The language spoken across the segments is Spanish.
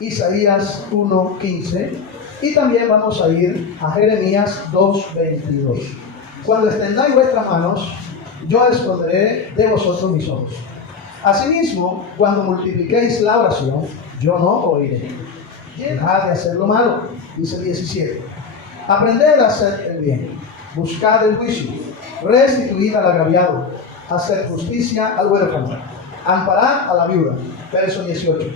Isaías 1:15 y también vamos a ir a Jeremías 2:22. Cuando extendáis vuestras manos, yo esconderé de vosotros mis ojos. Asimismo, cuando multipliquéis la oración, yo no oiré. Dejad de hacer lo malo, dice el 17. Aprended a hacer el bien, buscad el juicio, restituid al agraviado, hacer justicia al huérfano, amparad a la viuda. Verso 18.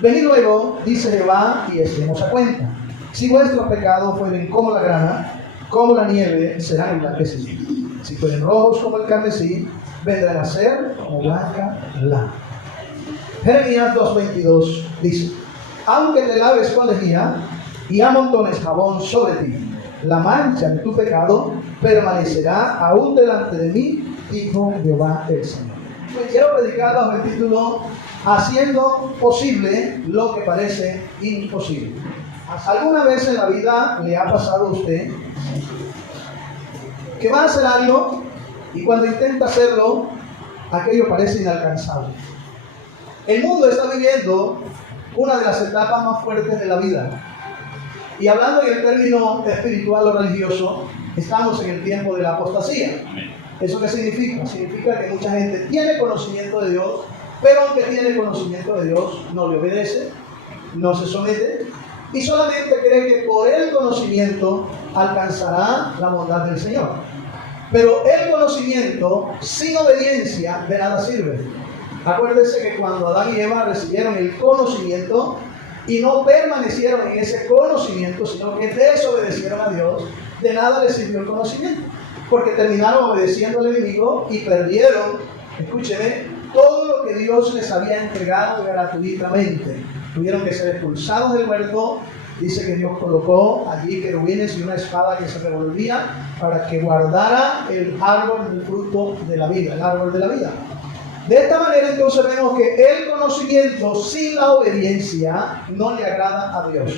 Venid luego, dice Jehová, y estemos a cuenta. Si vuestros pecados fueren como la grana, como la nieve, serán emblanquecidos. Si fueren rojos como el carmesí, vendrán a ser como blanca lana. Jeremías 2:22 dice: aunque te laves con lejía y amontones jabón sobre ti, la mancha de tu pecado permanecerá aún delante de mí, dijo Jehová el Señor. Quiero predicar bajo el título Haciendo posible lo que parece imposible. ¿Alguna vez en la vida le ha pasado a usted que va a hacer algo y cuando intenta hacerlo, aquello parece inalcanzable? El mundo está viviendo una de las etapas más fuertes de la vida. Y hablando en el término espiritual o religioso, estamos en el tiempo de la apostasía. ¿Eso qué significa? Significa que mucha gente tiene conocimiento de Dios, pero aunque tiene conocimiento de Dios, no le obedece, no se somete, y solamente cree que por el conocimiento alcanzará la bondad del Señor. Pero el conocimiento sin obediencia de nada sirve. Acuérdense que cuando Adán y Eva recibieron el conocimiento y no permanecieron en ese conocimiento, sino que desobedecieron a Dios, de nada les sirvió el conocimiento, porque terminaron obedeciendo al enemigo y perdieron, escúcheme, todo lo que Dios les había entregado gratuitamente. Tuvieron que ser expulsados del huerto. Dice que Dios colocó allí querubines y una espada que se revolvía para que guardara el árbol del fruto de la vida, el árbol de la vida. De esta manera entonces vemos que el conocimiento sin la obediencia no le agrada a Dios.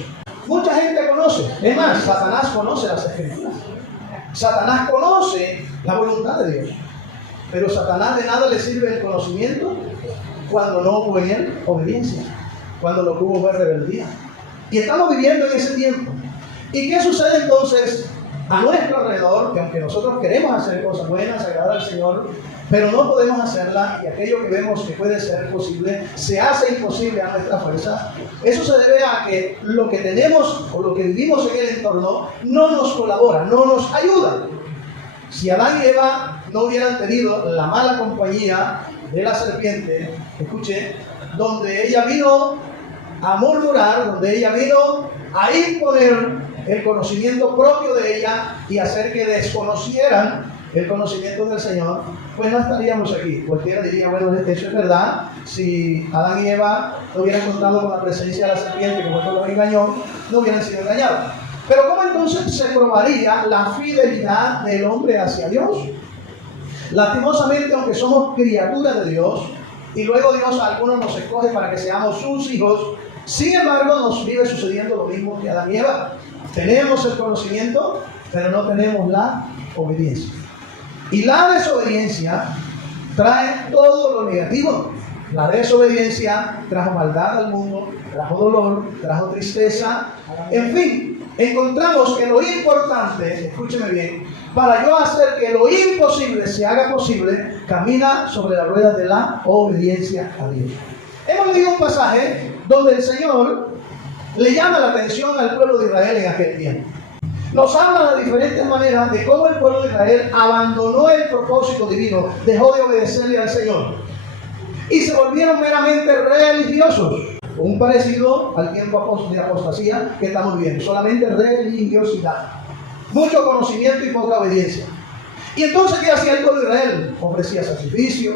Mucha gente conoce, es más, Satanás conoce las Escrituras. Satanás conoce la voluntad de Dios. Pero Satanás de nada le sirve el conocimiento cuando no hubo en él obediencia, cuando lo que hubo fue rebeldía. Y estamos viviendo en ese tiempo. ¿Y qué sucede entonces a nuestro alrededor? Que aunque nosotros queremos hacer cosas buenas, agradar al Señor, pero no podemos hacerla, y aquello que vemos que puede ser posible se hace imposible a nuestra fuerza. Eso se debe a que lo que tenemos o lo que vivimos en el entorno no nos colabora, no nos ayuda. Si Adán y Eva no hubieran tenido la mala compañía de la serpiente, escuche, donde ella vino a murmurar, donde ella vino a imponer el conocimiento propio de ella y hacer que desconocieran el conocimiento del Señor, pues no estaríamos aquí. Cualquiera diría, bueno, eso es verdad. Si Adán y Eva no hubieran contado con la presencia de la serpiente, que fue lo engañó, no hubieran sido engañados. Pero ¿cómo entonces se probaría la fidelidad del hombre hacia Dios? Lastimosamente, aunque somos criaturas de Dios, y luego Dios a algunos nos escoge para que seamos sus hijos, sin embargo nos vive sucediendo lo mismo que Adán y Eva. Tenemos el conocimiento, pero no tenemos la obediencia. Y la desobediencia trae todo lo negativo. La desobediencia trajo maldad al mundo, trajo dolor, trajo tristeza. En fin, encontramos que lo importante, escúcheme bien, para yo hacer que lo imposible se haga posible, camina sobre las ruedas de la obediencia a Dios. Hemos leído un pasaje donde el Señor le llama la atención al pueblo de Israel en aquel tiempo. Nos habla de diferentes maneras de cómo el pueblo de Israel abandonó el propósito divino, dejó de obedecerle al Señor y se volvieron meramente religiosos. Un parecido al tiempo de apostasía que estamos viviendo, solamente religiosidad, mucho conocimiento y poca obediencia. Y entonces, ¿qué hacía el pueblo de Israel? Ofrecía sacrificios,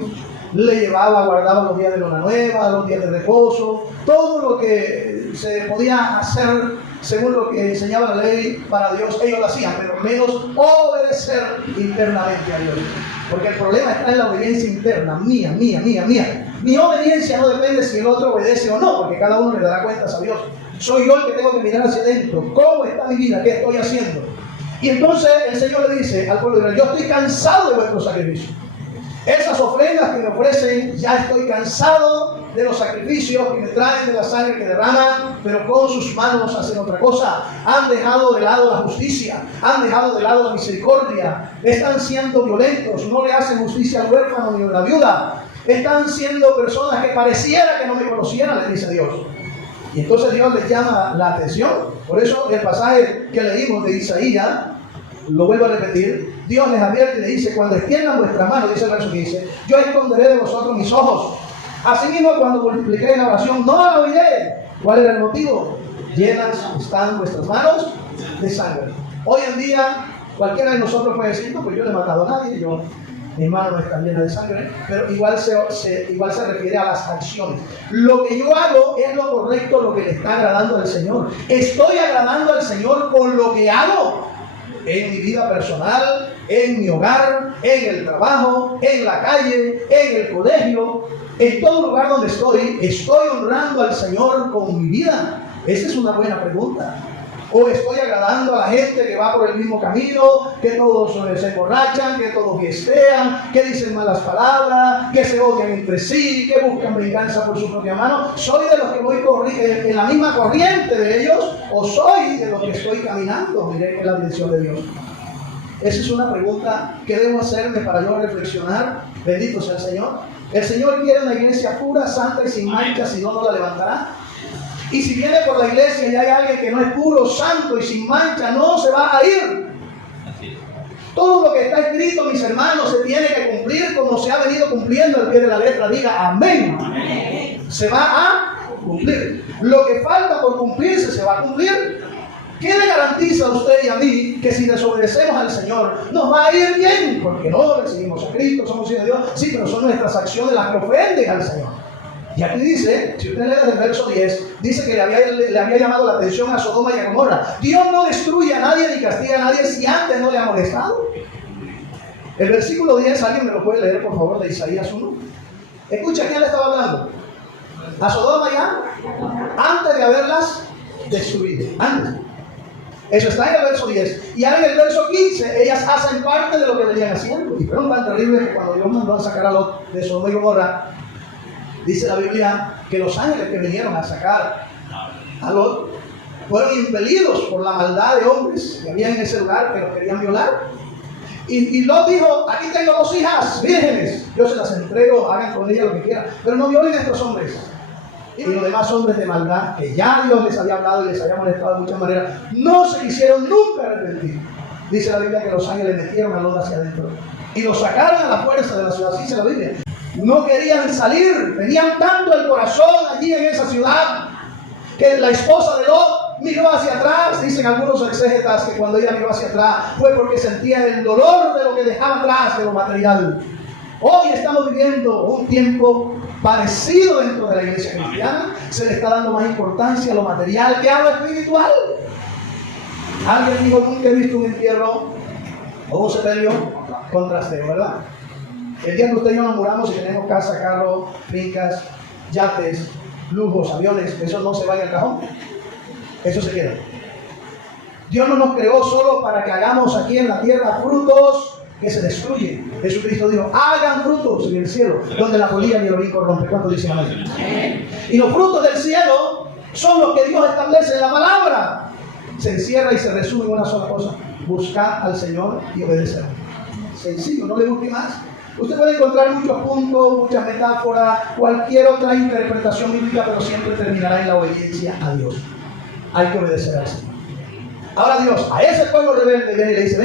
le llevaba, guardaba los días de luna nueva, los días de reposo, todo lo que se podía hacer según lo que enseñaba la ley para Dios, ellos lo hacían, pero menos obedecer internamente a Dios. Porque el problema está en la obediencia interna, mía. Mi obediencia no depende si el otro obedece o no, porque cada uno le dará cuentas a Dios. Soy yo el que tengo que mirar hacia adentro. ¿Cómo está mi vida? ¿Qué estoy haciendo? Y entonces el Señor le dice al pueblo de Israel: yo estoy cansado de vuestros sacrificios. Esas ofrendas que me ofrecen, ya estoy cansado de los sacrificios que me traen, de la sangre que derraman, pero con sus manos hacen otra cosa. Han dejado de lado la justicia, han dejado de lado la misericordia, están siendo violentos, no le hacen justicia al huérfano ni a la viuda, están siendo personas que pareciera que no me conocieran, les dice Dios. Y entonces Dios les llama la atención. Por eso el pasaje que leímos de Isaías, lo vuelvo a repetir, Dios les advierte y les dice: cuando extiendan vuestras manos, dice el verso 15, yo esconderé de vosotros mis ojos. Asimismo, cuando multipliqué la oración, no la oiré. ¿Cuál era el motivo? Llenas están vuestras manos de sangre. Hoy en día, cualquiera de nosotros puede decir: no, pues yo no he matado a nadie, mis manos no están llenas de sangre, pero igual se refiere a las acciones. Lo que yo hago es lo correcto, lo que le está agradando al Señor. Estoy agradando al Señor con lo que hago en mi vida personal, en mi hogar, en el trabajo, en la calle, en el colegio, en todo lugar donde estoy honrando al Señor con mi vida. Esa es una buena pregunta. ¿O estoy agradando a la gente que va por el mismo camino, que todos se emborrachan, que todos fiestean, que dicen malas palabras, que se odian entre sí, que buscan venganza por su propia mano? ¿Soy de los que voy en la misma corriente de ellos, o soy de los que estoy caminando en la dirección de Dios? Esa es una pregunta que debo hacerme para yo reflexionar. Bendito sea el Señor. El Señor quiere una iglesia pura, santa y sin mancha, si no, no la levantará. Y si viene por la iglesia y hay alguien que no es puro, santo y sin mancha, no se va a ir. Todo lo que está escrito, mis hermanos, se tiene que cumplir como se ha venido cumpliendo al pie de la letra. Diga amén. Amén. Se va a cumplir. Lo que falta por cumplirse se va a cumplir. ¿Qué le garantiza a usted y a mí que si desobedecemos al Señor nos va a ir bien? Porque no recibimos a Cristo, somos hijos de Dios. Sí, pero son nuestras acciones las que ofenden al Señor. Y aquí dice, si usted lee desde el verso 10, dice que le había llamado la atención a Sodoma y a Gomorra. Dios no destruye a nadie ni castiga a nadie si antes no le ha molestado. El versículo 10, ¿alguien me lo puede leer, por favor, de Isaías 1? Escucha, ¿quién le estaba hablando? A Sodoma ya, antes de haberlas destruido. Antes. Eso está en el verso 10. Y ahora en el verso 15, ellas hacen parte de lo que venían haciendo. Y fueron tan terribles que cuando Dios mandó a sacar a Lot de Sodoma y Gomorra, dice la Biblia que los ángeles que vinieron a sacar a Lot fueron impelidos por la maldad de hombres que había en ese lugar, que los querían violar. Y Lot dijo: aquí tengo 2 hijas vírgenes, yo se las entrego, hagan con ellas lo que quieran, pero no violen a estos hombres. Y los demás hombres de maldad, que ya Dios les había hablado y les había molestado de muchas maneras, no se quisieron nunca arrepentir. Dice la Biblia que los ángeles metieron a Lot hacia adentro y lo sacaron a la fuerza de la ciudad. Así dice la Biblia. No querían salir, tenían tanto el corazón allí en esa ciudad que la esposa de Lot miró hacia atrás. Dicen algunos exégetas que cuando ella miró hacia atrás fue porque sentía el dolor de lo que dejaba atrás, de lo material. Hoy estamos viviendo un tiempo parecido dentro de la iglesia cristiana. Se le está dando más importancia a lo material que a lo espiritual. Alguien dijo: nunca he visto un entierro o un sepelio con trasteo, ¿verdad? El día que usted y yo nos muramos y tenemos casa, carro, fincas, yates, lujos, aviones, eso no se va en el cajón. Eso se queda. Dios no nos creó solo para que hagamos aquí en la tierra frutos que se destruyen. Jesucristo dijo: hagan frutos en el cielo, donde la polilla ni el orín corrompe. ¿Cuántos dicen amén? Y los frutos del cielo son los que Dios establece en la palabra. Se encierra y se resume en una sola cosa: buscar al Señor y obedecer. Sencillo, no le busque más. Usted puede encontrar muchos puntos, muchas metáforas, cualquier otra interpretación bíblica, pero siempre terminará en la obediencia a Dios. Hay que obedecer al Señor. Ahora Dios, a ese pueblo rebelde, viene y le dice: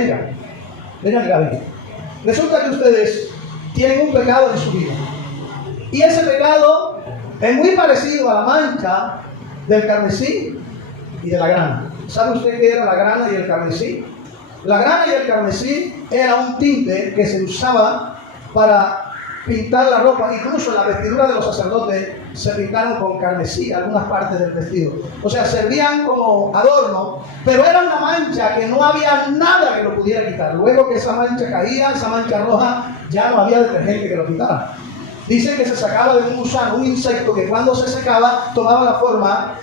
vengan acá, vengan. Resulta que ustedes tienen un pecado en su vida. Y ese pecado es muy parecido a la mancha del carmesí y de la grana. ¿Sabe usted qué era la grana y el carmesí? La grana y el carmesí era un tinte que se usaba para pintar la ropa. Incluso en la vestidura de los sacerdotes se pintaron con carmesí algunas partes del vestido. O sea, servían como adorno, pero era una mancha que no había nada que lo pudiera quitar. Luego que esa mancha caía, esa mancha roja, ya no había detergente que lo quitara. Dicen que se sacaba de un gusano, un insecto que cuando se secaba tomaba la forma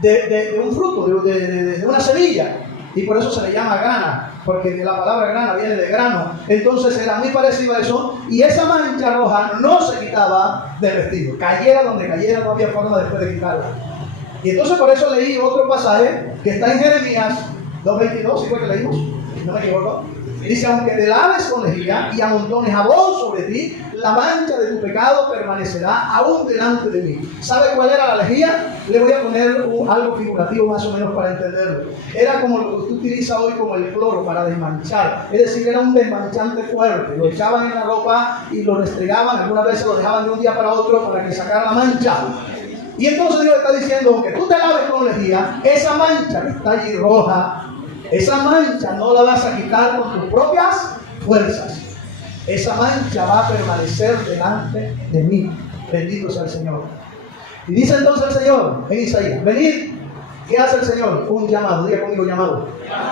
de un fruto, de una semilla. Y por eso se le llama grana. porque la palabra grana viene de grano. Entonces era muy parecido a eso, y esa mancha roja no se quitaba del vestido. Cayera donde cayera, no había forma después de quitarla. Y entonces por eso leí otro pasaje que está en Jeremías 2:22, ¿sí fue que leímos? No me equivoco. Dice, aunque te laves con lejía y amontones jabón sobre ti, la mancha de tu pecado permanecerá aún delante de mí. ¿Sabe cuál era la lejía? Le voy a poner algo figurativo más o menos para entenderlo. Era como lo que usted utiliza hoy como el cloro para desmanchar. Es decir, era un desmanchante fuerte. Lo echaban en la ropa y lo restregaban. Algunas veces lo dejaban de un día para otro para que sacara la mancha. Y entonces Dios está diciendo, aunque tú te laves con lejía, esa mancha que está allí roja, esa mancha no la vas a quitar con tus propias fuerzas. Esa mancha va a permanecer delante de mí. Bendito sea el Señor. Y dice entonces el Señor en Isaías, venid. ¿Qué hace el Señor? Un llamado. Diga conmigo, llamado.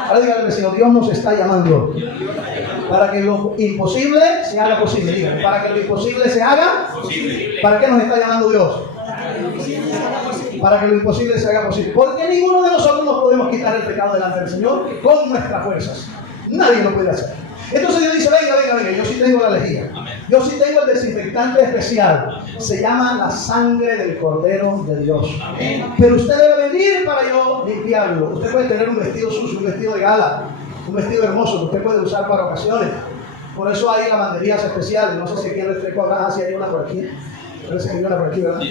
Ahora dígale al Señor, Dios nos está llamando para que lo imposible se haga posible. Dígale, para que lo imposible se haga posible. ¿Para qué nos está llamando Dios? Para que lo imposible se haga posible. Porque ninguno de nosotros nos podemos quitar el pecado delante del Señor con nuestras fuerzas. Nadie lo puede hacer. Entonces Dios dice, venga, yo sí tengo la lejía. Yo sí tengo el desinfectante especial. Se llama la sangre del Cordero de Dios. Pero usted debe venir para yo limpiarlo. Usted puede tener un vestido sucio, un vestido de gala, un vestido hermoso que usted puede usar para ocasiones. Por eso hay lavanderías especiales. No sé si aquí en el Estreco habrá, si hay una por aquí. Parece que hay una por aquí, ¿verdad?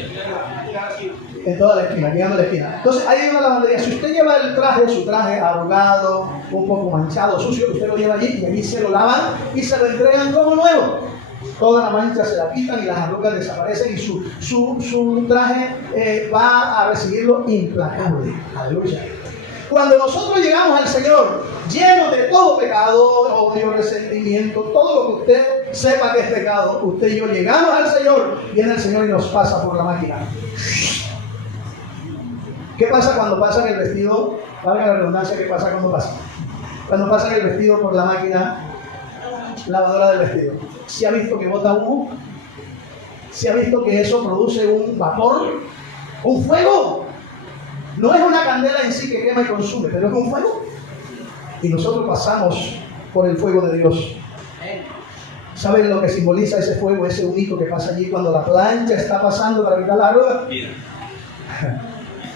En toda la esquina, llegando a la esquina. Entonces hay una lavandería. Si usted lleva el traje, su traje arrugado, un poco manchado, sucio, usted lo lleva allí y allí se lo lavan y se lo entregan como nuevo. Toda la mancha se la quitan y las arrugas desaparecen y su traje va a recibirlo implacable. Aleluya. Cuando nosotros llegamos al Señor llenos de todo pecado, odio, resentimiento, todo lo que usted sepa que es pecado, usted y yo llegamos al Señor, viene el Señor y nos pasa por la máquina. ¿Qué pasa cuando pasan el vestido? Valga la redundancia, ¿qué pasa cuando pasa? Cuando pasan el vestido por la máquina lavadora del vestido. ¿Se ha visto que bota humo? ¿Se ha visto que eso produce un vapor? ¿Un fuego? No es una candela en sí que quema y consume, pero es un fuego. Y nosotros pasamos por el fuego de Dios. ¿Saben lo que simboliza ese fuego, ese humito que pasa allí cuando la plancha está pasando para quitar la arruga?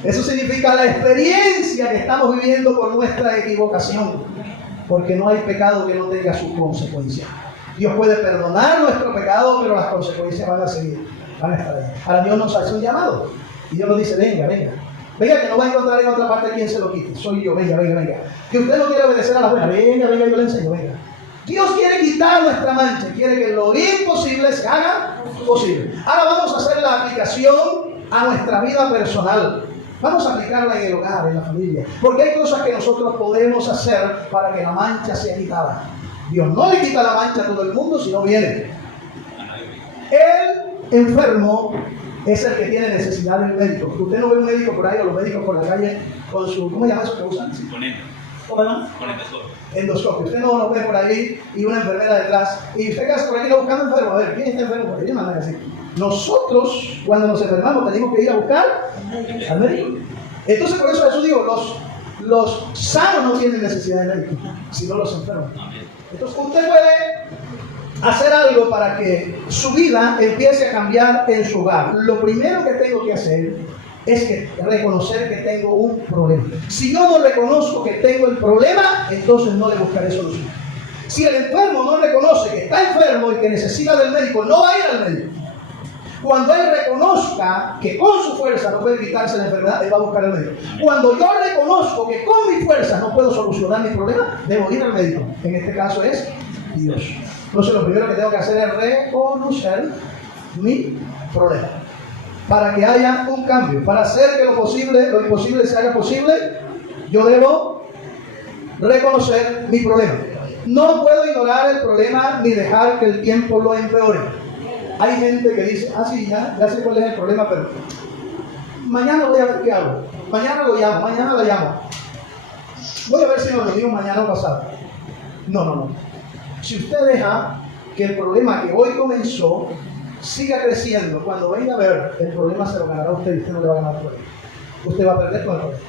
Eso significa la experiencia que estamos viviendo por nuestra equivocación. Porque no hay pecado que no tenga sus consecuencias. Dios puede perdonar nuestro pecado, pero las consecuencias van a seguir, van a estar ahí. Ahora Dios nos hace un llamado. Y Dios nos dice, venga, que no va a encontrar en otra parte quien se lo quite. Soy yo, venga. Que usted no quiere obedecer a la buena, venga, yo le enseño, venga. Dios quiere quitar nuestra mancha, quiere que lo imposible se haga posible. Ahora vamos a hacer la aplicación a nuestra vida personal. Vamos a aplicarla en el hogar, en la familia. Porque hay cosas que nosotros podemos hacer para que la mancha sea quitada. Dios no le quita la mancha a todo el mundo si no viene. El enfermo es el que tiene necesidad del médico. Usted no ve un médico por ahí o los médicos por la calle con su, ¿cómo se llama eso que usan? ¿Cómo se llama? Con endoscopio. Usted no lo ve por ahí y una enfermera detrás. Y usted queda por aquí buscando enfermo. A ver, ¿quién está enfermo? Porque ellos mandan así. Nosotros, cuando nos enfermamos, tenemos que ir a buscar al médico. Entonces, por eso Jesús dijo, los sanos no tienen necesidad de médico, sino los enfermos. Entonces, usted puede hacer algo para que su vida empiece a cambiar en su hogar. Lo primero que tengo que hacer es que reconocer que tengo un problema. Si yo no reconozco que tengo el problema, entonces no le buscaré solución. Si el enfermo no reconoce que está enfermo y que necesita del médico, no va a ir al médico. Cuando él reconozca que con su fuerza no puede quitarse la enfermedad, él va a buscar al médico. Cuando yo reconozco que con mi fuerza no puedo solucionar mi problema, debo ir al médico. En este caso es Dios. Entonces lo primero que tengo que hacer es reconocer mi problema. Para que haya un cambio, para hacer que lo imposible se haga posible, yo debo reconocer mi problema. No puedo ignorar el problema ni dejar que el tiempo lo empeore. Hay gente que dice, sí, ya sé cuál es el problema, pero mañana voy a ver qué hago. Mañana lo llamo, mañana la llamo. Voy a ver si nos reunimos mañana o pasado. No. Si usted deja que el problema que hoy comenzó siga creciendo, cuando venga a ver, el problema se lo ganará usted y usted no le va a ganar el problema. Usted va a perder con el problema.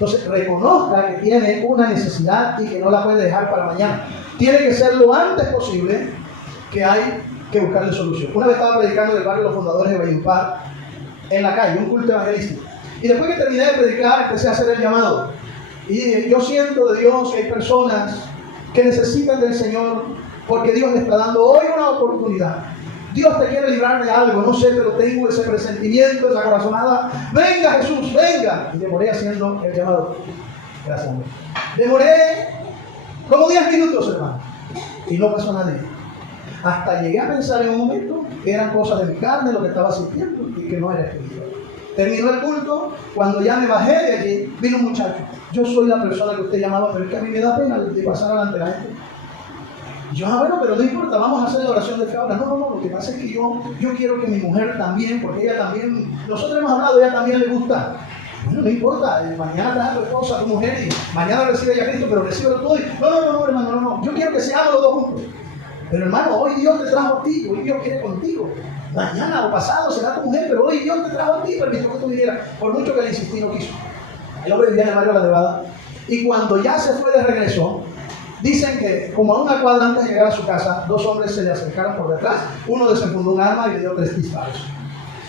Entonces, reconozca que tiene una necesidad y que no la puede dejar para mañana. Tiene que ser lo antes posible, que hay que buscarle solución. Una vez estaba predicando en el barrio Los Fundadores de Valledupar, en la calle, un culto evangelístico. Y después que terminé de predicar, empecé a hacer el llamado. Y yo siento de Dios que hay personas que necesitan del Señor, porque Dios le está dando hoy una oportunidad. Dios te quiere librar de algo, no sé, pero tengo ese presentimiento, esa corazonada. Venga Jesús, venga. Y demoré haciendo el llamado. Gracias, amor. Demoré como 10 minutos, hermano. Y no pasó nadie. Hasta llegué a pensar en un momento que eran cosas de mi carne, lo que estaba sintiendo, y que no era espiritual. Terminó el culto, cuando ya me bajé de allí, vino un muchacho. Yo soy la persona que usted llamaba, pero es que a mí me da pena de pasar delante de la gente. Y yo, bueno, pero no importa, vamos a hacer la oración de fe ahora. No, lo que pasa es que yo quiero que mi mujer también, porque ella también, nosotros hemos hablado, ella también le gusta. Bueno, no importa, mañana traes a tu esposa, a tu mujer, y mañana recibe ya a Cristo, pero recibe todo. No, hermano, no. Yo quiero que seamos los dos juntos. Pero hermano, hoy Dios te trajo a ti, hoy Dios quiere contigo. Mañana o pasado será tu mujer, pero hoy Dios te trajo a ti, permitió que tú vinieras. Por mucho que le insistí, no quiso. El hombre vivía en el barrio de La Nevada. Y cuando ya se fue de regreso, dicen que como a una cuadra antes de llegar a su casa, 2 hombres se le acercaron por detrás. Uno desenfundó un arma y le dio 3 disparos.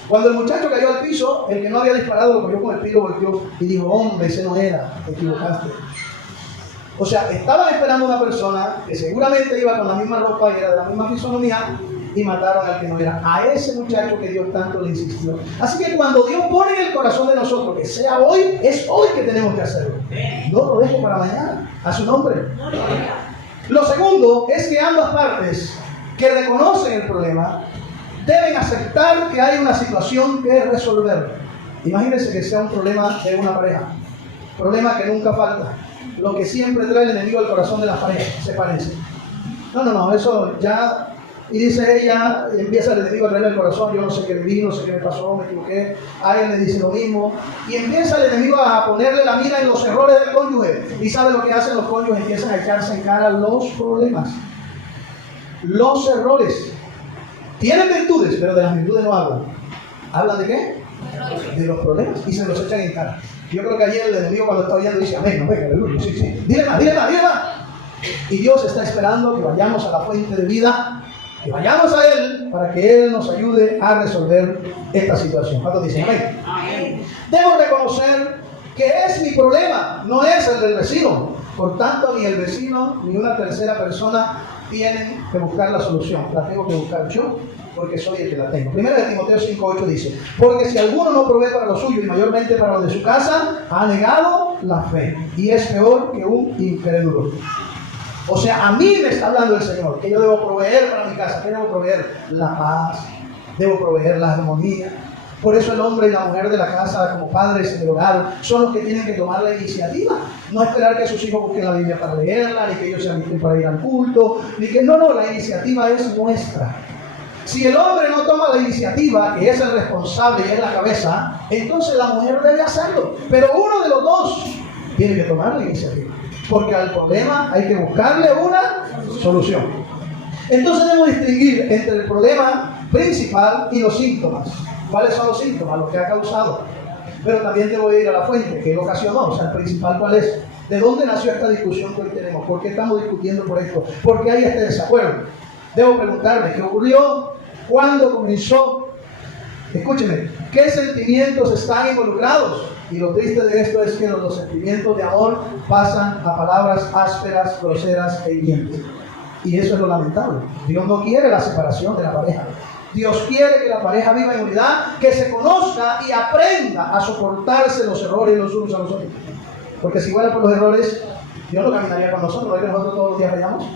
Cuando el muchacho cayó al piso, el que no había disparado lo cogió con el pilo, volteó y dijo, hombre, ese no era, te equivocaste. O sea, estaban esperando a una persona que seguramente iba con la misma ropa y era de la misma fisonomía, y mataron al que no era. A ese muchacho que Dios tanto le insistió. Así que cuando Dios pone en el corazón de nosotros que sea hoy, es hoy que tenemos que hacerlo. No lo deje para mañana. A su nombre. Lo segundo es que ambas partes que reconocen el problema deben aceptar que hay una situación que resolver. Imagínense que sea un problema de una pareja. Problema que nunca falta. Lo que siempre trae el enemigo al corazón de las parejas. Se parece. No, eso ya... Y dice ella, empieza el enemigo a traerle el corazón, yo no sé qué le vi, no sé qué me pasó, me equivoqué. A ella le dice lo mismo. Y empieza el enemigo a ponerle la mira en los errores del cónyuge. Y sabe lo que hacen los cónyuges, empiezan a echarse en cara los problemas. Los errores. Tienen virtudes, pero de las virtudes no hablan. ¿Hablan de qué? De los problemas. Y se los echan en cara. Yo creo que ayer el enemigo cuando está oyendo dice, amén, venga, aleluya, sí. Dile más. Y Dios está esperando que vayamos a la fuente de vida, que vayamos a Él para que Él nos ayude a resolver esta situación. ¿Cuántos dicen amén? Amén. Debo reconocer que es mi problema, no es el del vecino. Por tanto, ni el vecino ni una tercera persona tienen que buscar la solución. La tengo que buscar yo, porque soy el que la tengo. Primera de Timoteo 5:8 dice, porque si alguno no provee para lo suyo y mayormente para lo de su casa, ha negado la fe y es peor que un incrédulo. O sea, a mí me está hablando el Señor, que yo debo proveer para mi casa. ¿Qué debo proveer? La paz, debo proveer la armonía. Por eso el hombre y la mujer de la casa, como padres en el hogar, son los que tienen que tomar la iniciativa. No esperar que sus hijos busquen la Biblia para leerla, ni que ellos se alisten para ir al culto, ni que no, la iniciativa es nuestra. Si el hombre no toma la iniciativa, que es el responsable y es la cabeza, entonces la mujer debe hacerlo. Pero uno de los dos tiene que tomar la iniciativa. Porque al problema hay que buscarle una solución. Entonces debemos distinguir entre el problema principal y los síntomas. ¿Cuáles son los síntomas? Lo que ha causado. Pero también debo ir a la fuente, que lo ocasionó. O sea, el principal, ¿cuál es? ¿De dónde nació esta discusión que hoy tenemos? ¿Por qué estamos discutiendo por esto? ¿Por qué hay este desacuerdo? Debo preguntarme, ¿qué ocurrió? ¿Cuándo comenzó? Escúcheme, ¿qué sentimientos están involucrados? Y lo triste de esto es que los sentimientos de amor pasan a palabras ásperas, groseras e hirientes. Y eso es lo lamentable. Dios no quiere la separación de la pareja. Dios quiere que la pareja viva en unidad, que se conozca y aprenda a soportarse los errores los unos a los otros. Porque si fuera por los errores, Dios no caminaría con nosotros, ¿no es que nosotros todos los días fallamos?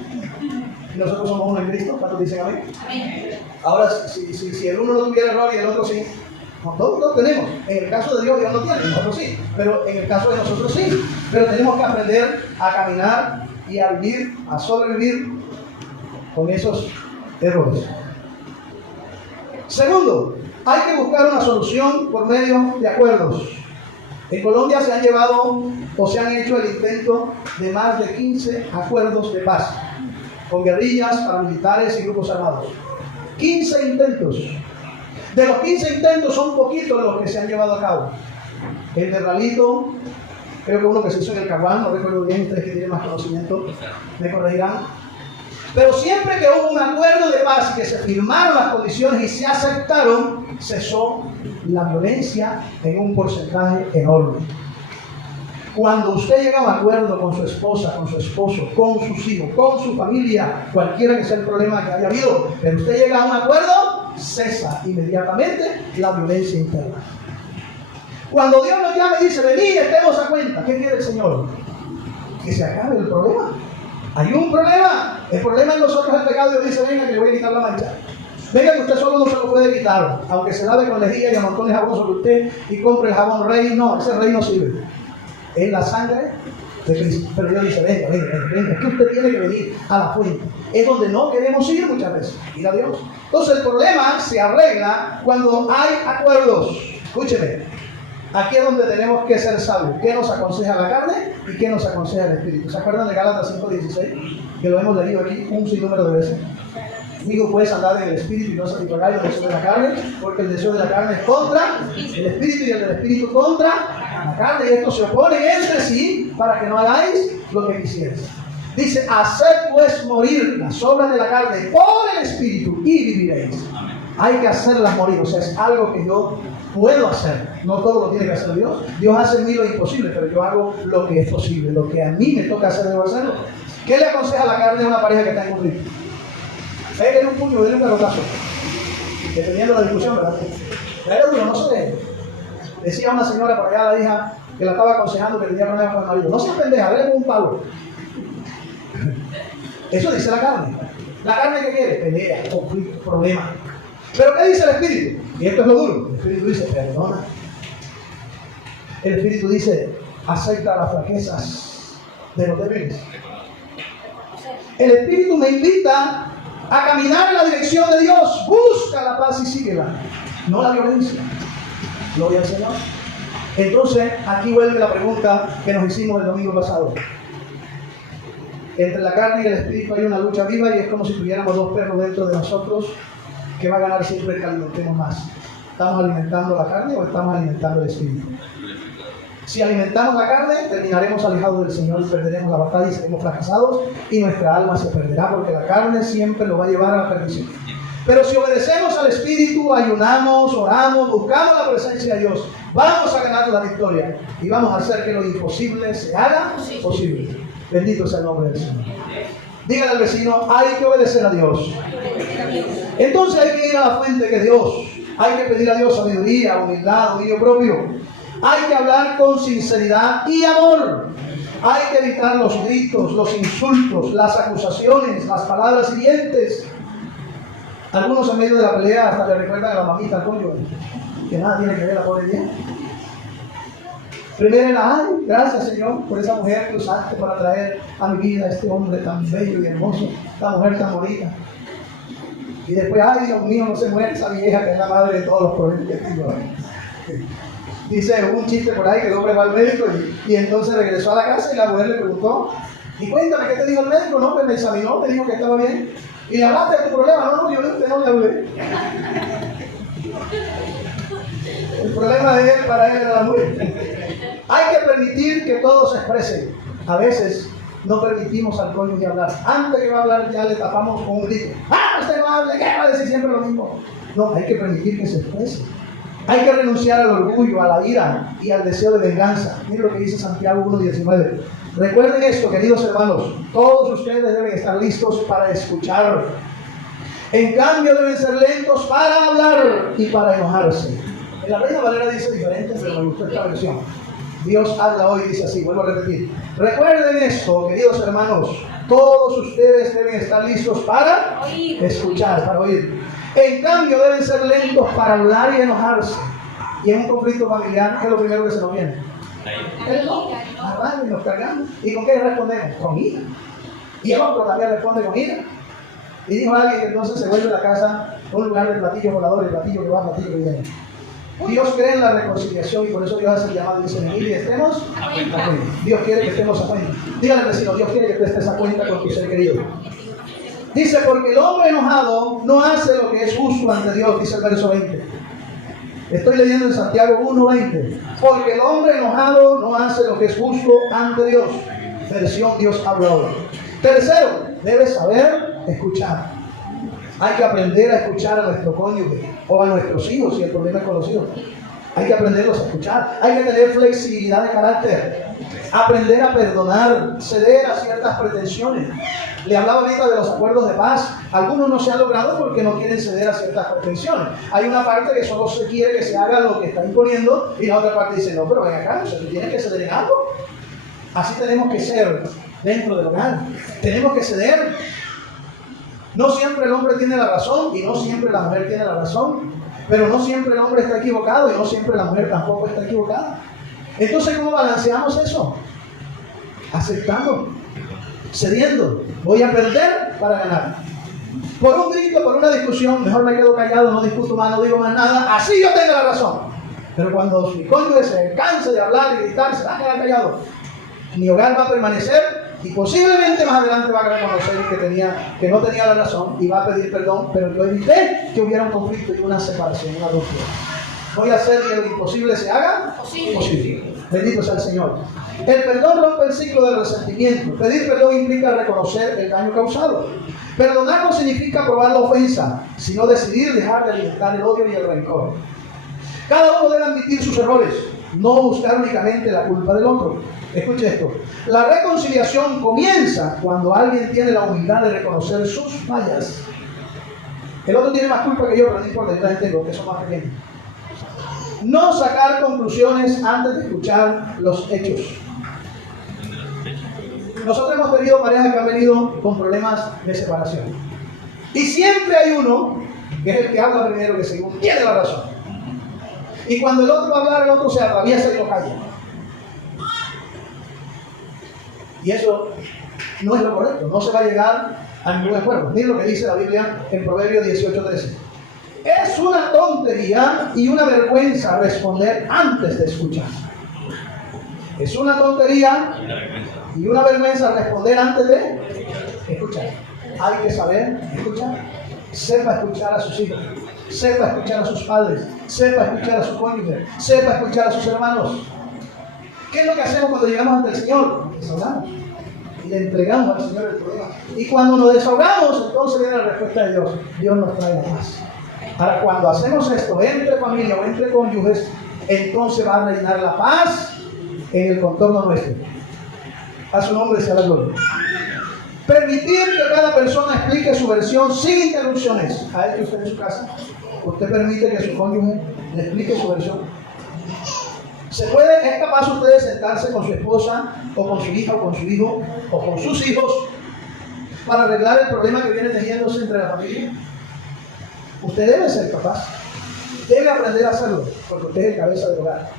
Y nosotros somos uno en Cristo. ¿Cuántos dicen amén? Ahora, si el uno no tuviera error y el otro sí, todos lo tenemos. En el caso de Dios no tiene, nosotros sí. Pero en el caso de nosotros sí. Pero tenemos que aprender a caminar y a vivir, a sobrevivir con esos errores. Segundo, hay que buscar una solución por medio de acuerdos. En Colombia se han llevado o se han hecho el intento de más de 15 acuerdos de paz con guerrillas, paramilitares y grupos armados. 15 intentos. De los 15 intentos son poquitos los que se han llevado a cabo. El de Ralito, creo que uno que se hizo en el Caguán, no recuerdo bien, ustedes que tienen más conocimiento me corregirán. Pero siempre que hubo un acuerdo de paz y que se firmaron las condiciones y se aceptaron, cesó la violencia en un porcentaje enorme. Cuando usted llega a un acuerdo con su esposa, con su esposo, con sus hijos, con su familia, cualquiera que sea el problema que haya habido, pero usted llega a un acuerdo, cesa inmediatamente la violencia interna. Cuando Dios nos llama y dice, vení, estemos a cuenta, ¿qué quiere el Señor? Que se acabe el problema. Hay un problema. El problema en nosotros es el pecado. Dios dice, venga que le voy a quitar la mancha. Venga que usted solo no se lo puede quitar. Aunque se lave con lejía y a montones de jabón sobre usted y compre el jabón Rey. No, ese Rey no sirve. Es la sangre de Cristo. Pero Dios dice, venga. Es que usted tiene que venir a la fuente. Es donde no queremos ir muchas veces. Ir a Dios. Entonces el problema se arregla cuando hay acuerdos. Escúcheme. Aquí es donde tenemos que ser sabios. ¿Qué nos aconseja la carne y qué nos aconseja el Espíritu? ¿Se acuerdan de Gálatas 5:16? Que lo hemos leído aquí un sinnúmero de veces. Digo, puedes andar en el Espíritu y no satisfagáis los deseos de la carne, porque el deseo de la carne es contra el Espíritu y el del Espíritu contra la carne. Y estos se oponen entre sí para que no hagáis lo que quisierais. Dice, haced pues morir las obras de la carne por el Espíritu y viviréis. Hay que hacerlas morir, o sea, es algo que yo puedo hacer. No todo lo tiene que hacer Dios. Dios hace en mí lo imposible, pero yo hago lo que es posible. Lo que a mí me toca hacer, debo hacerlo. ¿Qué le aconseja la carne a una pareja que está en conflicto? Dele un puño, dele un garrotazo. Dependiendo de la discusión, ¿verdad? Pero duro, no se deje. Decía una señora por allá, la hija, que la estaba aconsejando que tenía problemas con el marido. No seas pendeja, dele con un palo. Eso dice la carne. ¿La carne qué quiere? Pelea, conflicto, problema. ¿Pero qué dice el Espíritu? Y esto es lo duro. El Espíritu dice, perdona. El Espíritu dice, acepta las flaquezas de los débiles. El Espíritu me invita a caminar en la dirección de Dios. Busca la paz y síguela, no la violencia. Gloria al Señor. Entonces, aquí vuelve la pregunta que nos hicimos el domingo pasado. Entre la carne y el Espíritu hay una lucha viva y es como si tuviéramos dos perros dentro de nosotros. ¿Qué va a ganar siempre que alimentemos más? ¿Estamos alimentando la carne o estamos alimentando el Espíritu? Si alimentamos la carne, terminaremos alejados del Señor y perderemos la batalla y seremos fracasados y nuestra alma se perderá porque la carne siempre lo va a llevar a la perdición. Pero si obedecemos al Espíritu, ayunamos, oramos, buscamos la presencia de Dios, vamos a ganar la victoria y vamos a hacer que lo imposible se haga posible. Bendito sea el nombre del Señor. Dígale al vecino, hay que obedecer a Dios. Entonces hay que ir a la fuente que es Dios. Hay que pedir a Dios sabiduría, humildad, dominio propio. Hay que hablar con sinceridad y amor. Hay que evitar los gritos, los insultos, las acusaciones, las palabras hirientes. Algunos en medio de la pelea hasta le recuerdan a la mamita al pollo, que nada tiene que ver la pobre vieja. Primero era, ay, gracias Señor por esa mujer que usaste para traer a mi vida a este hombre tan bello y hermoso, esta mujer tan bonita. Y después, ay Dios mío, no se muere esa vieja que es la madre de todos los problemas que tengo. Dice, hubo un chiste por ahí que el hombre va al médico y entonces regresó a la casa y la mujer le preguntó, y cuéntame, ¿qué te dijo el médico? No, pues me examinó, me dijo que estaba bien. Y le hablaste de tu problema. No, yo de usted no le hablé. El problema de él, para él era la muerte. Hay que permitir que todos se expresen. A veces no permitimos al cónyuge hablar. Antes que va a hablar ya le tapamos con un grito. ¡Ah, usted no hable! ¿Qué va a decir siempre lo mismo? No, hay que permitir que se exprese. Hay que renunciar al orgullo, a la ira y al deseo de venganza. Miren lo que dice Santiago 1:19. Recuerden esto, queridos hermanos. Todos ustedes deben estar listos para escuchar. En cambio, deben ser lentos para hablar y para enojarse. En la Reina Valera dice diferente, pero me gustó esta versión. Dios habla hoy y dice así, vuelvo a repetir. Recuerden esto, queridos hermanos. Todos ustedes deben estar listos para escuchar, para oír. En cambio, deben ser lentos para hablar y enojarse. Y en un conflicto familiar, ¿qué es lo primero que se nos viene? El no, y nos cargamos. ¿Y con qué respondemos? Con ira. Y el otro también responde con ira. Y dijo alguien que entonces se vuelve la casa un lugar de platillos voladores, platillo que va, platillo que viene. Dios cree en la reconciliación y por eso Dios hace el llamado y dice, venid y estemos a cuenta. Dios quiere que estemos a cuenta. Dígale al vecino, Dios quiere que tú estés a cuenta con tu ser querido. Dice, porque el hombre enojado no hace lo que es justo ante Dios, dice el verso 20. Estoy leyendo en Santiago 1:20. Porque el hombre enojado no hace lo que es justo ante Dios. Versión Dios habla ahora. Tercero, debes saber escuchar. Hay que aprender a escuchar a nuestro cónyuge o a nuestros hijos, si el problema es con los hijos. Hay que aprenderlos a escuchar. Hay que tener flexibilidad de carácter. Aprender a perdonar, ceder a ciertas pretensiones. Le hablaba ahorita de los acuerdos de paz. Algunos no se han logrado porque no quieren ceder a ciertas pretensiones. Hay una parte que solo se quiere que se haga lo que está imponiendo y la otra parte dice, no, pero ven acá, o sea, tú tienes que ceder en algo. Así tenemos que ser dentro del hogar. Tenemos que ceder. No siempre el hombre tiene la razón y no siempre la mujer tiene la razón. Pero no siempre el hombre está equivocado y no siempre la mujer tampoco está equivocada. Entonces, ¿cómo balanceamos eso? Aceptando, cediendo. Voy a perder para ganar. Por un grito, por una discusión, mejor me quedo callado, no discuto más, no digo más nada. Así yo tengo la razón. Pero cuando mi cónyuge se canse de hablar y gritar, se va a quedar callado. Mi hogar va a permanecer y posiblemente más adelante va a reconocer que no tenía la razón y va a pedir perdón, pero yo evité que hubiera un conflicto y una separación, una ruptura. Voy a hacer que lo imposible se haga posible. Bendito sea el Señor. El perdón rompe el ciclo del resentimiento. Pedir perdón implica reconocer el daño causado. Perdonar no significa aprobar la ofensa, sino decidir dejar de alimentar el odio y el rencor. Cada uno debe admitir sus errores, no buscar únicamente la culpa del otro. Escuche esto. La reconciliación comienza cuando alguien tiene la humildad de reconocer sus fallas. El otro tiene más culpa que yo, pero no importa, yo también tengo, que son más pequeños. No sacar conclusiones antes de escuchar los hechos. Nosotros hemos tenido parejas que han venido con problemas de separación. Y siempre hay uno que es el que habla primero, que según tiene la razón. Y cuando el otro va a hablar, el otro se atraviesa y lo calla. Y eso no es lo correcto, no se va a llegar a ningún acuerdo. Miren lo que dice la Biblia en Proverbios 18:13. Es una tontería y una vergüenza responder antes de escuchar. Es una tontería y una vergüenza responder antes de escuchar. Hay que saber escuchar. Sepa escuchar a sus hijos, sepa escuchar a sus padres, sepa escuchar a su cónyuge, sepa escuchar a sus hermanos. ¿Qué es lo que hacemos cuando llegamos ante el Señor? Desahogamos y le entregamos al Señor el problema. Y cuando nos desahogamos, entonces viene la respuesta de Dios. Dios nos trae la paz. Ahora, cuando hacemos esto entre familia o entre cónyuges, entonces va a reinar la paz en el contorno nuestro. A su nombre sea la gloria. Permitir que cada persona explique su versión sin interrupciones. A él que usted en su casa, usted permite que su cónyuge le explique su versión. ¿Es capaz usted de sentarse con su esposa, o con su hija, o con su hijo, o con sus hijos, para arreglar el problema que viene tejiéndose entre la familia? Usted debe ser capaz. Debe aprender a hacerlo, porque usted es el cabeza del hogar.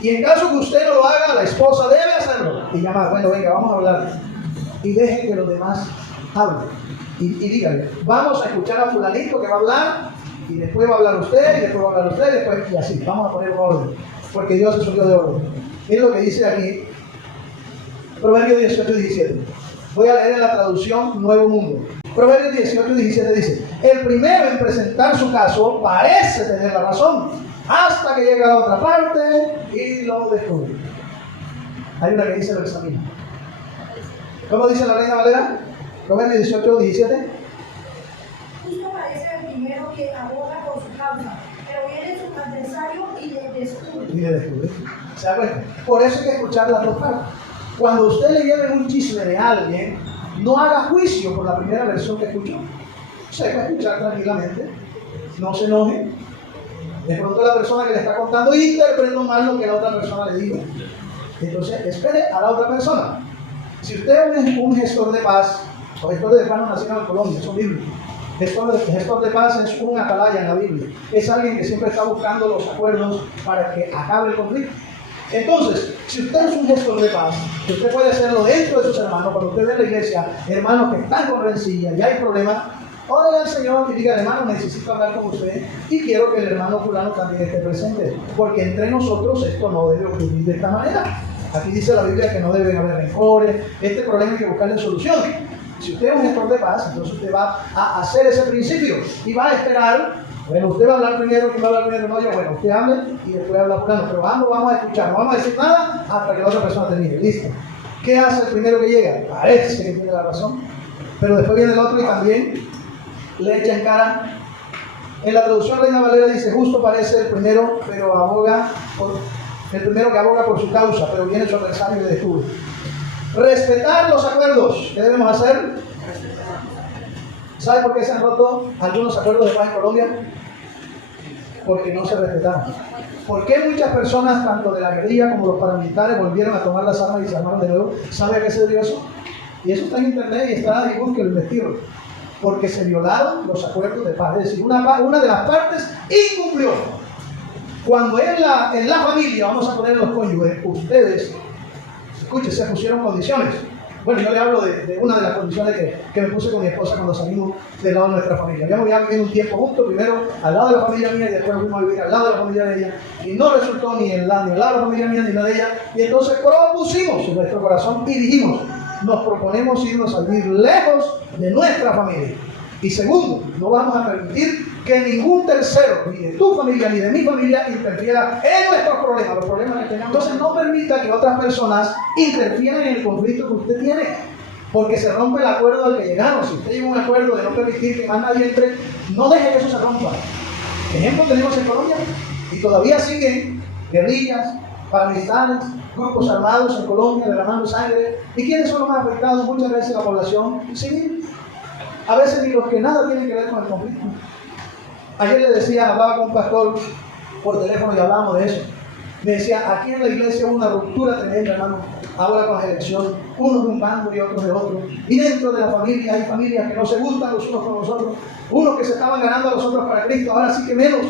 Y en caso que usted no lo haga, la esposa debe hacerlo. Y llamar, bueno, venga, vamos a hablar. Y deje que los demás hablen. Y díganle, vamos a escuchar a fulanito que va a hablar, y después va a hablar usted, y después va a hablar usted, y después, y así, vamos a poner un orden. Porque Dios es un Dios de orden. Miren lo que dice aquí, Proverbios 18:17. Voy a leer en la traducción Nuevo Mundo. Proverbios 18:17 dice: el primero en presentar su caso parece tener la razón, hasta que llega a la otra parte y lo descubre. Hay una que dice lo examina. ¿Cómo dice la Reina Valera? Proverbios 18:17. Justo parece el primero que aboga por su causa, pero viene su adversario y le descubre. ¿Se da cuenta? Por eso hay que escuchar las dos partes. Cuando usted le lleve un chisme de alguien, no haga juicio por la primera versión que escuchó. Sepa escuchar tranquilamente, no se enoje. De pronto la persona que le está contando interpretó mal lo que la otra persona le dijo. Entonces espere a la otra persona. Si usted es un gestor de paz, o gestor de paz no nacieron en Colombia, son bíblicos. Gestor de paz es un atalaya en la Biblia. Es alguien que siempre está buscando los acuerdos para que acabe el conflicto. Entonces, si usted es un gestor de paz, usted puede hacerlo dentro de sus hermanos. Cuando usted ve en la iglesia hermanos que están con rencilla y hay problemas, órale al Señor y diga: hermano, necesito hablar con usted y quiero que el hermano fulano también esté presente, porque entre nosotros esto no debe ocurrir de esta manera. Aquí dice la Biblia que no deben haber rencores. Este problema hay que buscarle solución. Si usted es un gestor de paz, entonces usted va a hacer ese principio y va a esperar Bueno, usted va a hablar primero, ¿quién va a hablar primero? No, yo, bueno, usted hable y después habla fulano, pero ambos vamos a escuchar, no vamos a decir nada hasta que la otra persona termine. Listo. ¿Qué hace el primero que llega? Parece que tiene la razón, pero después viene el otro y también le echa en cara. En la traducción Reina Valera dice: justo parece el primero, pero el primero que aboga por su causa, pero viene su adversario y le descubre. Respetar los acuerdos. ¿Qué debemos hacer? ¿Sabe por qué se han roto algunos acuerdos de paz en Colombia? Porque no se respetaron. ¿Por qué muchas personas, tanto de la guerrilla como los paramilitares, volvieron a tomar las armas y se armaron de nuevo? ¿Sabe a qué se debió eso? Y eso está en internet y está ahí, búsquelo, investigalo. Porque se violaron los acuerdos de paz. Es decir, una de las partes incumplió. Cuando en la familia, vamos a poner los cónyuges, ustedes, escuchen, se pusieron condiciones. Bueno, yo le hablo de una de las condiciones que me puse con mi esposa cuando salimos del lado de nuestra familia. Habíamos ya vivido un tiempo juntos, primero al lado de la familia mía y después nos fuimos a vivir al lado de la familia de ella. Y no resultó ni al lado de la familia mía ni la de ella. Y entonces propusimos en nuestro corazón y dijimos: nos proponemos irnos a vivir lejos de nuestra familia. Y segundo, no vamos a permitir que ningún tercero, ni de tu familia ni de mi familia, interfiera en nuestros problemas, los problemas que tenemos. Entonces no permita que otras personas interfieran en el conflicto que usted tiene, porque se rompe el acuerdo al que llegaron. Si usted llega a un acuerdo de no permitir que más nadie entre, no deje que eso se rompa. Ejemplo tenemos en Colombia, y todavía siguen guerrillas, paramilitares, grupos armados en Colombia derramando sangre. ¿Y quiénes son los más afectados? Muchas veces la población civil. A veces ni los que nada tienen que ver con el conflicto. Ayer le decía, hablaba con un pastor por teléfono y hablábamos de eso. Me decía: aquí en la iglesia hubo una ruptura tremenda, hermano, ahora con las elecciones, unos de un bando y otros de otro. Y dentro de la familia hay familias que no se gustan los unos con los otros, unos que se estaban ganando a los otros para Cristo, ahora sí que menos.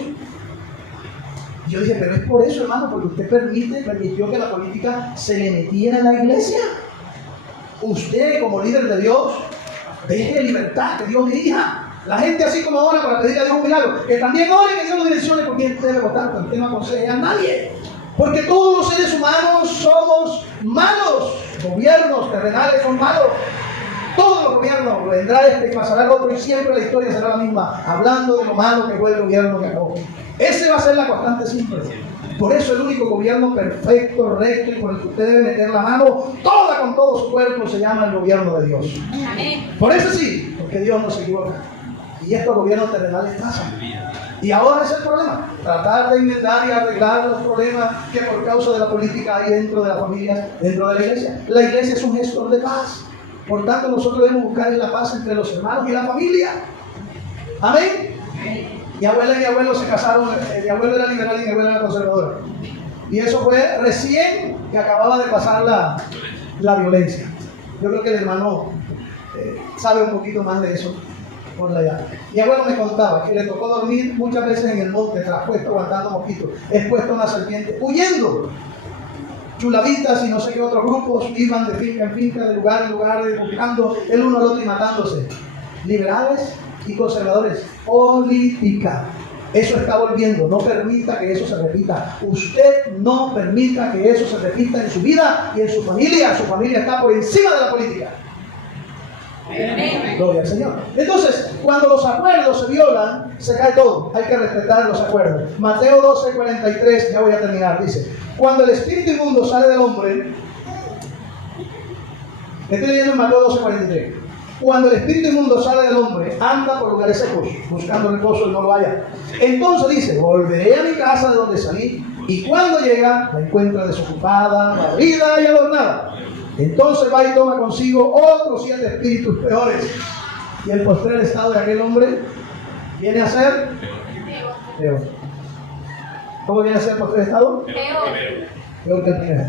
Y yo dije: pero es por eso, hermano, porque usted permitió que la política se le metiera en la iglesia. Usted, como líder de Dios, deje libertad, que Dios dirija. La gente así como ora para pedirle a Dios un milagro, que también ore, que Dios lo direccione, porque usted debe votar, pero usted no aconseje a nadie. Porque todos los seres humanos somos malos. Gobiernos terrenales son malos. Todos los gobiernos, vendrá este y pasará el otro, y siempre la historia será la misma, hablando de lo malo que fue el gobierno que acabó. Ese va a ser la constante siempre. Por eso el único gobierno perfecto, recto y por el que usted debe meter la mano toda con todo su cuerpo se llama el gobierno de Dios. Amén. Por eso sí, porque Dios no se equivoca. Y estos gobiernos terrenales pasan. Y ahora es el problema, tratar de inventar y arreglar los problemas que por causa de la política hay dentro de las familias, dentro de la iglesia. La iglesia es un gestor de paz. Por tanto, nosotros debemos buscar la paz entre los hermanos y la familia. Amén. Mi abuela y mi abuelo se casaron, mi abuelo era liberal y mi abuela era conservadora. Y eso fue recién que acababa de pasar la violencia. Yo creo que el hermano sabe un poquito más de eso por la edad. Mi abuelo me contaba que le tocó dormir muchas veces en el monte, traspuesto, aguantando mosquitos, expuesto a una serpiente, huyendo. Chulavitas y no sé qué otros grupos iban de finca en finca, de lugar en lugar, buscando el uno al otro y matándose. Liberales y conservadores. Política. Eso está volviendo. No permita que eso se repita. Usted no permita que eso se repita en su vida y en su familia. Su familia está por encima de la política. Gloria al Señor. Entonces, cuando los acuerdos se violan, se cae todo. Hay que respetar los acuerdos. Mateo 12:43, ya voy a terminar, dice: cuando el espíritu inmundo sale del hombre, estoy leyendo en Mateo 12:43. Cuando el espíritu inmundo sale del hombre, anda por lugares secos, buscando reposo y no lo halla. Entonces dice: volveré a mi casa de donde salí, y cuando llega, la encuentra desocupada, barrida y adornada. Entonces va y toma consigo otros 7 espíritus peores. Y el postrer estado de aquel hombre viene a ser peor. ¿Cómo viene a ser el postrer estado? Peor que el primero.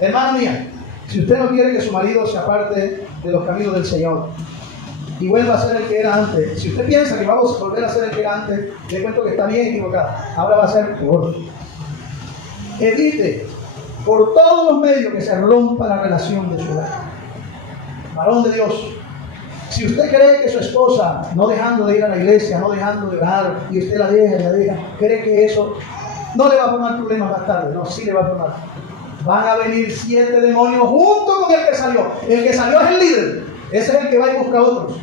Hermana mía, si usted no quiere que su marido se aparte de los caminos del Señor y vuelva a ser el que era antes, si usted piensa que vamos a volver a ser el que era antes, le cuento que está bien equivocado. Ahora va a ser peor. Evite por todos los medios que se rompa la relación de su hogar. Varón de Dios, si usted cree que su esposa, no dejando de ir a la iglesia, no dejando de orar, y usted la deja, cree que eso no le va a formar problemas más tarde. No, sí le va a formar. Van a venir 7 demonios junto con el que salió. El que salió es el líder. Ese es el que va y busca a otros.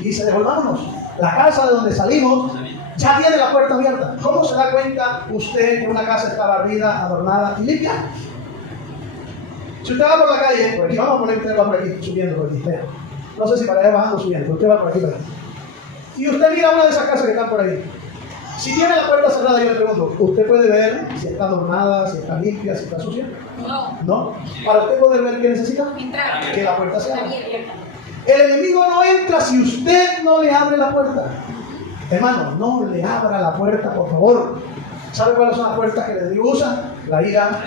Y dice: devolvámonos. La casa de donde salimos Ya tiene la puerta abierta. ¿Cómo se da cuenta usted que una casa está barrida, adornada y limpia? Si usted va por la calle, por aquí, vamos a poner que usted va por aquí, subiendo por aquí. No sé si para allá bajando o subiendo, pero usted va por aquí, por aquí. Y usted mira una de esas casas que están por ahí. Si tiene la puerta cerrada, yo le pregunto, ¿usted puede ver si está adornada, si está limpia, si está sucia? No. ¿No? Para usted poder ver, ¿qué necesita? Entrar. Que la puerta sea. Abierta. El enemigo no entra si usted no le abre la puerta. Hermano, no le abra la puerta, por favor. ¿Sabe cuáles son las puertas que le usa? La ira,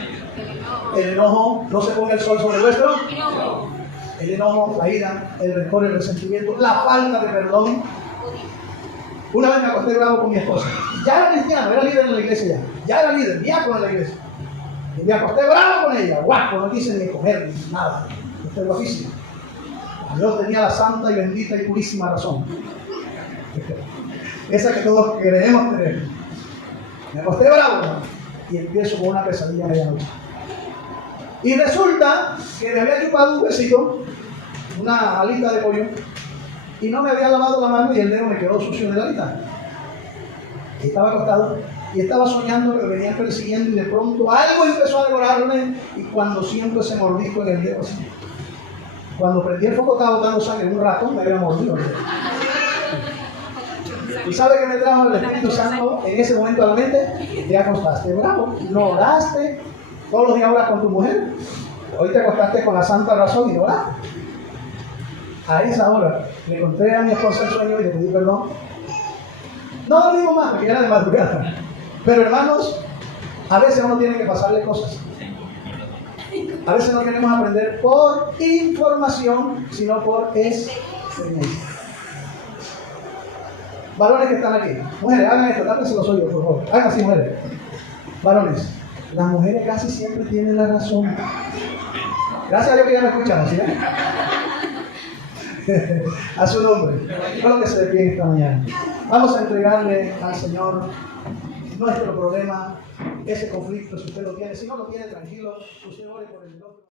el enojo, no se ponga el sol sobre vuestro. El enojo, la ira, el rencor, el resentimiento, la falta de perdón. Una vez me acosté bravo con mi esposa. Ya era cristiano, era líder en la iglesia ya era líder, diácono en la iglesia. Y me acosté bravo con ella, guapo, no quise ni comer, ni nada. Estoy guapísimo. Dios tenía la santa y bendita y purísima razón. Esa que todos queremos tener. Me acosté bravo y empiezo con una pesadilla a medianoche. Y resulta que me había chupado un besito, una alita de pollo, y no me había lavado la mano y el dedo me quedó sucio de la alita. Y estaba acostado y estaba soñando que me venían persiguiendo y de pronto algo empezó a devorarme y cuando siento ese mordisco en el dedo así. Cuando prendí el foco estaba botando sangre, un ratón me había mordido el dedo. ¿Y sabe que me trajo el Espíritu Santo en ese momento a la mente? Te acostaste bravo, no oraste, todos los días oras con tu mujer, hoy te acostaste con la santa razón y no oraste. A esa hora le conté a mi esposa el sueño y le pedí perdón. No dormimos más porque era de madrugada. Pero hermanos, a veces uno tiene que pasarle cosas. A veces no queremos aprender por información, sino por experiencia. Varones que están aquí, mujeres, hagan esto, tápense los oídos, por favor. Hagan así, mujeres. Varones, las mujeres casi siempre tienen la razón. Gracias a Dios que ya me escuchamos, ¿sí? A su nombre. Espero que se despiden esta mañana. Vamos a entregarle al Señor nuestro problema, ese conflicto, si usted lo tiene. Si no lo tiene, tranquilo, usted ore por el otro.